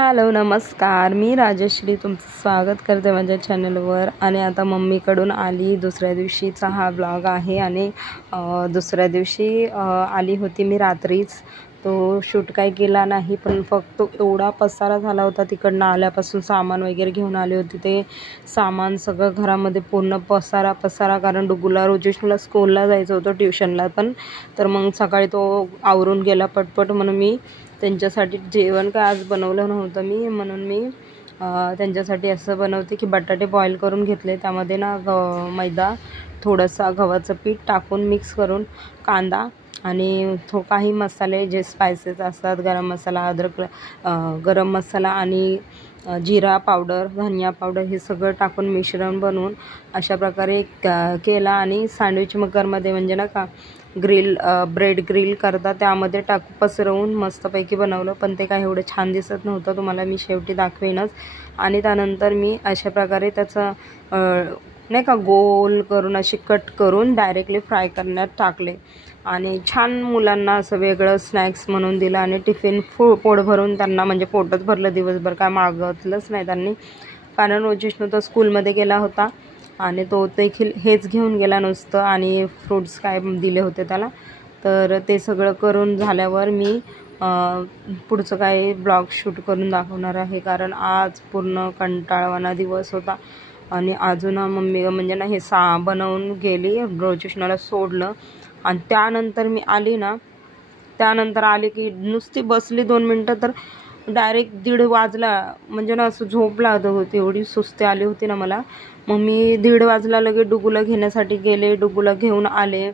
Hello नमस्कार, मी राजश्री तुमचं स्वागत करते माझ्या चॅनलवर. आणि आता मम्मीकडून आली दुसऱ्या दिवशीचा हा ब्लॉग आहे. आणि दुसऱ्या दिवशी आली होती मी रात्रीच. तो शूट काही केला नाही, पण फक्त एवढा पसारा झाला होता तिकडनं आल्यापासून. सामान वगैरे घेऊन आले होते, ते सामान सगळं घरामध्ये पूर्ण पसारा कारण डुगूला रोजेशला स्कूलला जायचं होतं, ट्युशनला पण. तर मग सकाळी तो आवरून गेला पटपट, म्हणून मी त्यांच्यासाठी जेवण काय आज बनवलं नव्हतं म्हणून मी त्यांच्यासाठी असं बनवते की बटाटे बॉईल करून घेतले. त्यामध्ये ना मैदा, थोडंसं गव्हाचं पीठ टाकून मिक्स करून कांदा आणि काही मसाले जे स्पायसेस असतात, गरम मसाला, अद्रक, गरम मसाला आणि जिरा पावडर, धनिया पावडर हे सगळं टाकून मिश्रण बनवून अशा प्रकारे केला. आणि सँडविच मेकरमध्ये म्हणजे ना का ब्रेड ग्रिल करता त्यामध्ये पसरवून मस्तपैकी बनवलं. पण ते काय एवढं छान दिसत नव्हतं, तुम्हाला मी शेवटी दाखवेनच. आणि त्यानंतर मी अशा प्रकारे त्याचं नाही का गोल करून असे कट करून डायरेक्टली फ्राय करण्यात टाकले. आणि छान मुलांना असं वेगळं स्नॅक्स म्हणून दिलं. आणि टिफिन पोट भरून त्यांना, म्हणजे पोटच भरलं दिवसभर, काय मागतलंच नाही त्यांनी. कारण रोजेशनं तर स्कूलमध्ये गेला होता आणि तो देखील हेच घेऊन गेला नुसतं, आणि फ्रूट्स काय दिले होते त्याला. तर ते सगळं करून झाल्यावर मी पुढचं काय ब्लॉग शूट करून दाखवणार आहे. कारण आज पूर्ण कंटाळवाणा दिवस होता. आणि अजून मम्मी म्हणजे ना हे बनवून गेली, रोजेशनाला सोडलं. आणि त्यानंतर मी आली ना, त्यानंतर आले की नुसती बसली 2 मिनटं, तर डायरेक्ट 1:30 वाजला. म्हणजे ना असं झोप लागत होती, एवढी सुस्ती आली होती ना मला. मग मी 1:30 वाजला लगेच डुगूला घेण्यासाठी गेले, डुगूला घेऊन आले.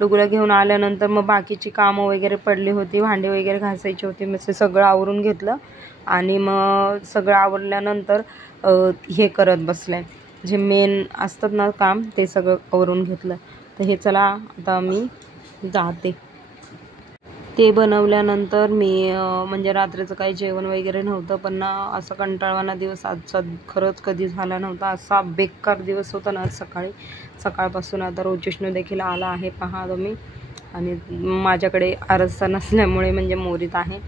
डुगूला घेऊन आल्यानंतर मग बाकीची कामं वगैरे पडली होती, भांडे वगैरे घासायची होती, मग ते सगळं आवरून घेतलं. आणि मग सगळं आवरल्यानंतर हे करत बसले, जे मेन असतात ना काम, ते सगळं आवरून घेतलं. तर हे चला आता मी जाते. ते बनवल्यानंतर मी म्हणजे रात्रीचं काही जेवण वगैरे नव्हतं, पण ना असं कंटाळवाणा दिवस आजचा खरंच कधी झाला नव्हता. असा बेकार दिवस होता ना सकाळपासून. आता रोजेशनं देखील आला आहे, पहा तुम्ही. आणि माझ्याकडे आरसा नसल्यामुळे, म्हणजे मोरीत आहे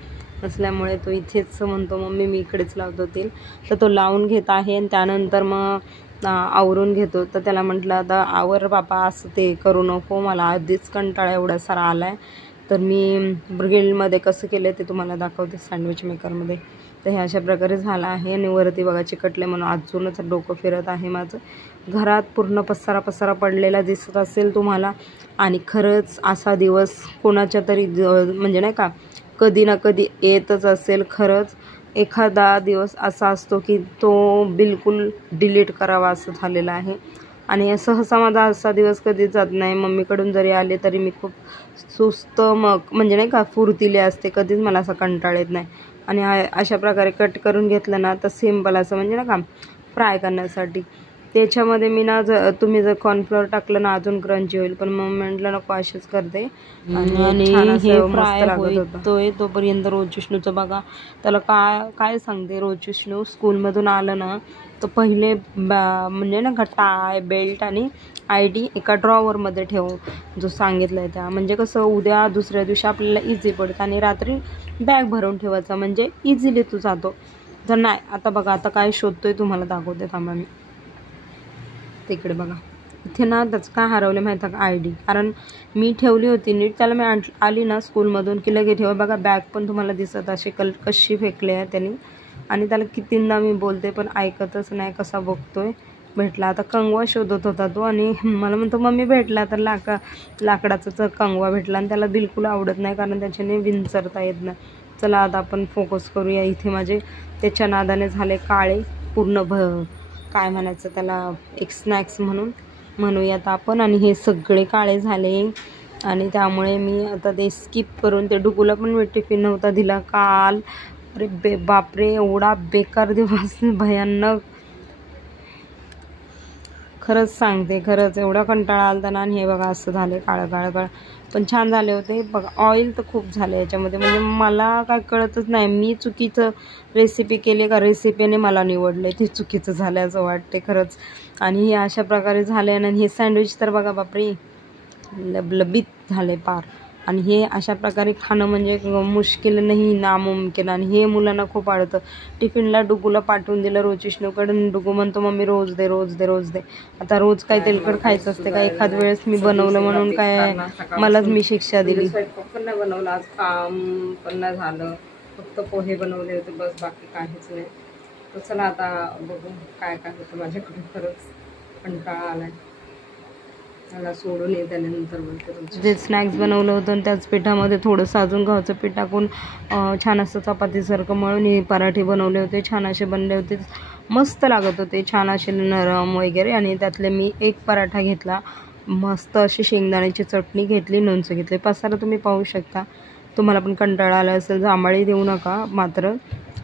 नसल्यामुळे, तो इथेच म्हणतो मम्मी मी इकडेच लावतो तेल. तर तो लावून घेत आहे. आणि त्यानंतर मग आवरून घेतो. तर त्याला म्हटलं आता आवर बापा, असं ते करू नको, मला आधीच कंटाळा एवढा सारा आला आहे. तर मी ग्रिलमध्ये कसं केलं ते तुम्हाला दाखवते, सँडविच मेकरमध्ये. तर हे अशा प्रकारे झालं आहे. आणि वरती बघा चिकटले, म्हणून अजूनच डोकं फिरत आहे माझं. घरात पूर्ण पसारा पडलेला दिसत असेल तुम्हाला. आणि खरंच असा दिवस कोणाच्या तरी म्हणजे नाही का कधी ना कधी येतच असेल. खरंच एखादा दिवस असा असतो की तो बिलकुल डिलीट करावा असं झालेला आहे. आणि सहसा माझा असा दिवस कधीच जात नाही. मम्मीकडून जरी आले तरी मी खूप सुस्त म्हणजे नाही का फुर्तिले असते, कधीच मला असा कंटाळ येत नाही. आणि अशा प्रकारे कट करून घेतलं ना, तर सिम्पल असं म्हणजे ना का फ्राय करण्यासाठी. त्याच्यामध्ये मी ना तुम्ही जर कॉर्नफ्लोअर टाकलं ना अजून क्रंची होईल, पण मग म्हटलं नको, असेच करते. आणि हे फ्राय होतोय तोपर्यंत रोजेशनूचं बघा, त्याला काय सांगते, रोजेशनू स्कूलमधून आलं ना तर पहिले म्हणजे ना टाय, बेल्ट आणि ID एका ड्रॉवरमध्ये ठेव, जो सांगितलं आहे त्या. म्हणजे कसं उद्या दुसऱ्या दिवशी आपल्याला इझी पडतं. आणि रात्री बॅग भरून ठेवायचा, म्हणजे इझिली तू जातो. तर नाही, आता बघा आता काय शोधतोय तुम्हाला दाखवते, थांबा मी. तिकडे बघा, इथे ना त्याचं काय हरवलं माहिती का, ID. कारण मी ठेवली होती नीट, त्याला मी आली ना स्कूलमधून की लगे ठेवा. बघा बॅग पण तुम्हाला दिसत अशी कशी फेकली आहे त्यांनी. आणि त्याला कितींदा मी बोलते पण ऐकतच नाही, कसा बघतोय. भेटला, आता कंगवा शोधत होता तो. आणि मला म्हणतो मम्मी भेटला, तर लाकडाचा कंगवा भेटला. आणि त्याला बिलकुल आवडत नाही, कारण त्याच्याने विंचरता येत नाही. चला आता आपण फोकस करूया. इथे माझे त्याच्या नादाने झाले काळे पूर्ण, काय म्हणायचं त्याला, एक स्नॅक्स म्हणूयात आपण. आणि हे सगळे काळे झाले. आणि त्यामुळे मी आता ते स्किप करून, ते डुगूला पण मी टिफिन नव्हता दिला काल. अरे बापरे, एवढा बेकार दिवस, भयानक. खरंच सांगते, खरंच एवढा कंटाळा आला ना. आणि हे बघा असं झाले काळं. पण छान झाले होते बघा. ऑइल तर खूप झालं याच्यामध्ये, म्हणजे मला काय कळतच नाही, मी चुकीचं रेसिपी केली का रेसिपीने मला निवडले, ते चुकीचं झालं असं वाटते खरंच. आणि हे अशा प्रकारे झाले. आणि हे सँडविच तर बघा बापरे, लबलबीत झाले पार. आणि हे अशा प्रकारे खाणं म्हणजे मुश्किल नाही नामुमकिन, आणि हे मुलांना खूप आवडतं. टिफिनला डुगूला पाठवून दिलं रोचिष्णूकडून. डुगू म्हणतो मम्मी रोज दे रोज दे रोज दे. आता रोज काय तेलकट खायचं असते का? एखाद वेळेस मी बनवलं म्हणून काय मलाच मी शिक्षा दिली. स्वयंपाक पण नाही बनवलं आज, काम पण नाही झालं, फक्त पोहे बनवले होते बस, बाकी काहीच नाही. तर चला आता बघू काय काय होतं माझ्याकडे. खरंच कंटाळा आलाय, मला सोडून ये त्यानंतर बोलते. जे स्नॅक्स बनवलं होतं आणि त्याच पिठामध्ये थोडंसं अजून गव्हाचं पीठ टाकून छान असं चपातीसारखं मळून हे पराठे बनवले होते. छान असे बनले होते, मस्त लागत होते, छान असे नरम वगैरे. आणि त्यातले मी एक पराठा घेतला, मस्त अशी शेंगदाण्याची चटणी घेतली, लोणचं घेतले. पसारा तुम्ही पाहू शकता. तुम्हाला पण कंटाळा आला असेल, जांभळी देऊ नका मात्र,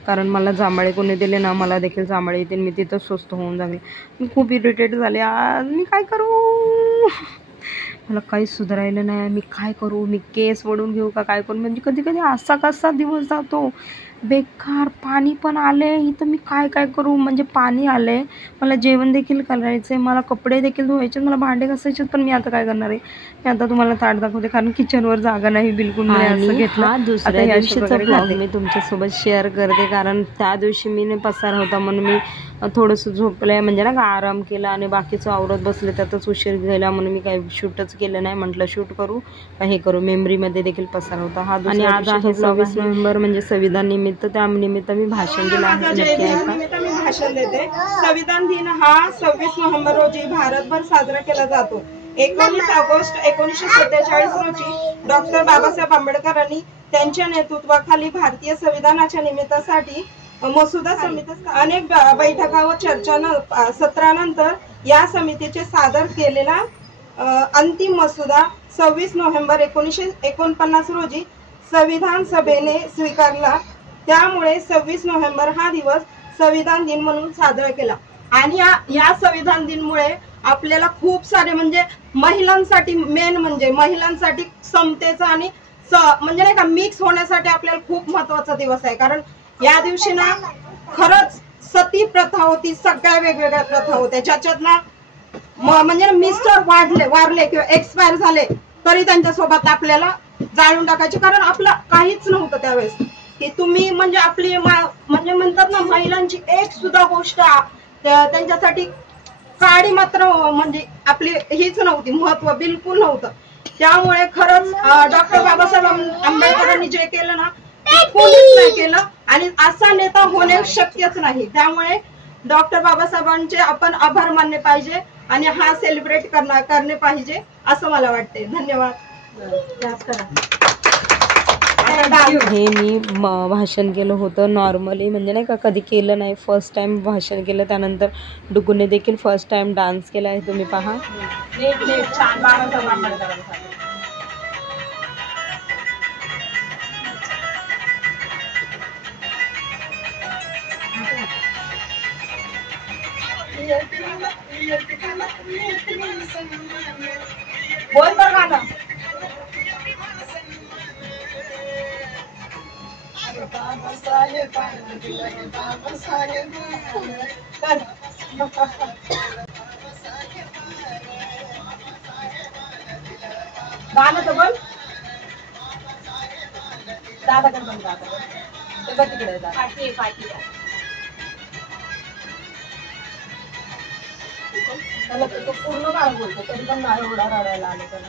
कारण मला जांभळे कोणी दिले ना मला देखील जांभळे येतील, मी तिथंच स्वस्त होऊन जाईल. मी खूप इरिटेट झाले आज, मी काय करू, मला काहीच सुधारायला नाही. मी काय करू, मी केस वडून घेऊ का काय करू, म्हणजे कधी कधी असा कसा दिवस जातो बेकार. पाणी पण आले इथं, मी काय काय करू, म्हणजे पाणी आले, मला जेवण देखील करायचं आहे, मला कपडे देखील धुवायचे, मला भांडे घासायचे, पण मी आता काय करणार आहे, मी आता तुम्हाला ताट दाखवते, कारण किचनवर जागा नाही बिलकुल. असं घेतला दुसऱ्या दिवशीचा ब्लॉग मी तुमच्यासोबत शेअर करते, कारण त्या दिवशी मी पसार होता म्हणून मी थोडंसं झोपलं, म्हणजे ना का आराम केला आणि बाकीचं आवरत बसले, त्यातच उशीर गेला म्हणून मी काही शूटच केलं नाही. म्हटलं शूट करू का हे करू, मेमरीमध्ये देखील पसार होता हा. आणि आज आहे 26 नोव्हेंबर म्हणजे संविधान निमित्त, त्या निमित्त मी भाषण दिलं आहे. नक्की ऐका. मी भाषण देते. संविधान दिन हा 26 नोव्हेंबर रोजी भारतभर साजरा केला जातो. 19 ऑगस्ट 1947 रोजी डॉक्टर बाबासाहेब आंबेडकरांनी त्यांच्या नेतृत्वाखाली भारतीय संविधानाच्या निमित्तासाठी मसुदा समिती अनेक बैठका व चर्चा सत्रानंतर या समितीचे सादर केलेला अंतिम मसुदा 26 नोव्हेंबर 1949 रोजी संविधान सभेने स्वीकारला. त्यामुळे 26 नोव्हेंबर हा दिवस संविधान दिन म्हणून साजरा केला. आणि या संविधान दिनमुळे आपल्याला खूप सारे म्हणजे महिलांसाठी, मेन म्हणजे महिलांसाठी समतेचा आणि म्हणजे नाही का मिक्स होण्यासाठी आपल्याला खूप महत्वाचा दिवस आहे. कारण या दिवशी ना खरंच सती प्रथा होती, सगळ्या वेगवेगळ्या प्रथा होत्या, ज्याच्यात ना म्हणजे मिस्टर वारले किंवा एक्सपायर झाले तरी त्यांच्यासोबत आपल्याला जाळून टाकायचे, कारण आपलं काहीच नव्हतं त्यावेळेस. की तुम्ही म्हणजे आपली म्हणजे म्हणतात ना महिलांची एक सुद्धा गोष्ट त्यांच्यासाठी काळी मात्र म्हणजे आपली हीच नव्हती, महत्व बिलकुल नव्हतं. त्यामुळे खरंच डॉक्टर बाबासाहेब आंबेडकरांनी जे केलं ना ते कोणीच नाही केलं, आणि असा नेता होणे शक्यच नाही. त्यामुळे डॉक्टर बाबासाहेबांचे आपण आभार मानले पाहिजे आणि हा सेलिब्रेट करणे पाहिजे असं मला वाटते. धन्यवाद. हे मी भाषण केलं होतं नॉर्मली, म्हणजे नाही का कधी केलं नाही, फर्स्ट टाइम भाषण केलं. त्यानंतर डुगूने देखील फर्स्ट टाइम डान्स केला आहे, तुम्ही पहा. बोल तर गाणं. गाणं तर बोल. दादा कर बंद, दादा ते बघ तिकडे पाठी पाठी त्याला तो पूर्ण गाणं बोलतो तरी पण नाही एवढा रडायला आले त्याला.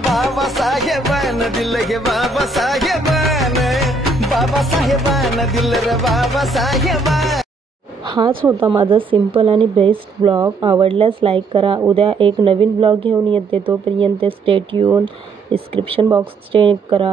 बाबासाहेबान दिल गे बाबासाहेबान, बाबासाहेबान दिल रे बाबासाहेबान. हाच होता माझा सिंपल आणि बेस्ट ब्लॉग. आवडल्यास लाईक करा. उद्या एक नवीन ब्लॉग घेऊन येते. तोपर्यंत stay tuned. Description box check करा.